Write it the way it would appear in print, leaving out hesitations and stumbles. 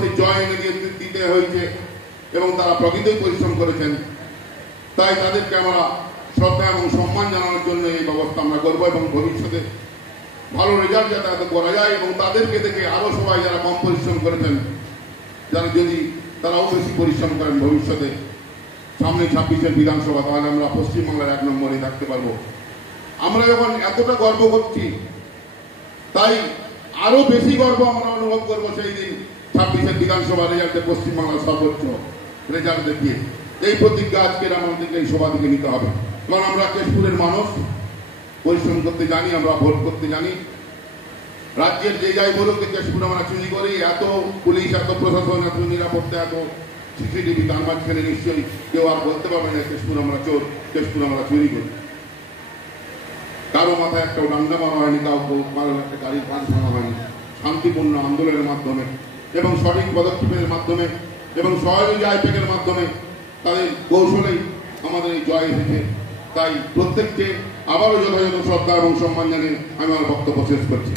সেই জয় এনে দিতে হয়েছে এবং তারা প্রকৃতই পরিশ্রম করেছেন। তাই তাদেরকে আমরা শ্রদ্ধা এবং সম্মান জানানোর জন্য এই ব্যবস্থা আমরা করবো এবং ভবিষ্যতে ভালো রেজাল্ট যাতে করা যায় এবং তাদেরকে দেখে আরো সবাই যারা কম পরিশ্রম করেছেন যারা যদি তারাও বেশি পরিশ্রম করেন ভবিষ্যতে সামনে 26-এর বিধানসভা, তাহলে আমরা পশ্চিমবাংলার 1 নম্বরে থাকতে পারবো। আমরা যখন এতটা গর্ব করছি তাই আরো বেশি গর্ব আমরা অনুভব করবো সেই দিন 26-এর বিধানসভা রেজাল্টে পশ্চিমবাংলার সর্বোচ্চ রেজাল্ট দেখিয়ে। এই প্রতিজ্ঞা আজকের আমাদেরকে এই সভা থেকে নিতে হবে। কারণ আমরা কেশপুরের মানুষ, পরিশ্রম করতে জানি, আমরা ভোট করতে জানি। রাজ্যের যে যাই বলুক কেশপুরে আমরা চুরি করি, এত পুলিশ, এত প্রশাসন, এত নিরাপত্তা, এত সিসিটিভি, তার মাঝখানে নিশ্চয়ই কেউ আর বলতে পারবে না কেশপুর আমরা চোর, কেশপুর আমরা চুরি করি। কারো মাথায় একটা ডান্ডা মারা হয়নি, কারো একটা গাড়ির কাজ ভাঙা হয়নি। শান্তিপূর্ণ আন্দোলনের মাধ্যমে এবং সঠিক পদক্ষেপের মাধ্যমে এবং সহযোগী আইপ্যাকের মাধ্যমে তাদের কৌশলেই আমাদের এই জয় এসেছে। তাই প্রত্যেককে আবারও যথাযথ শ্রদ্ধা এবং সম্মান জানিয়ে আমি আমার বক্তব্য শেষ করছি।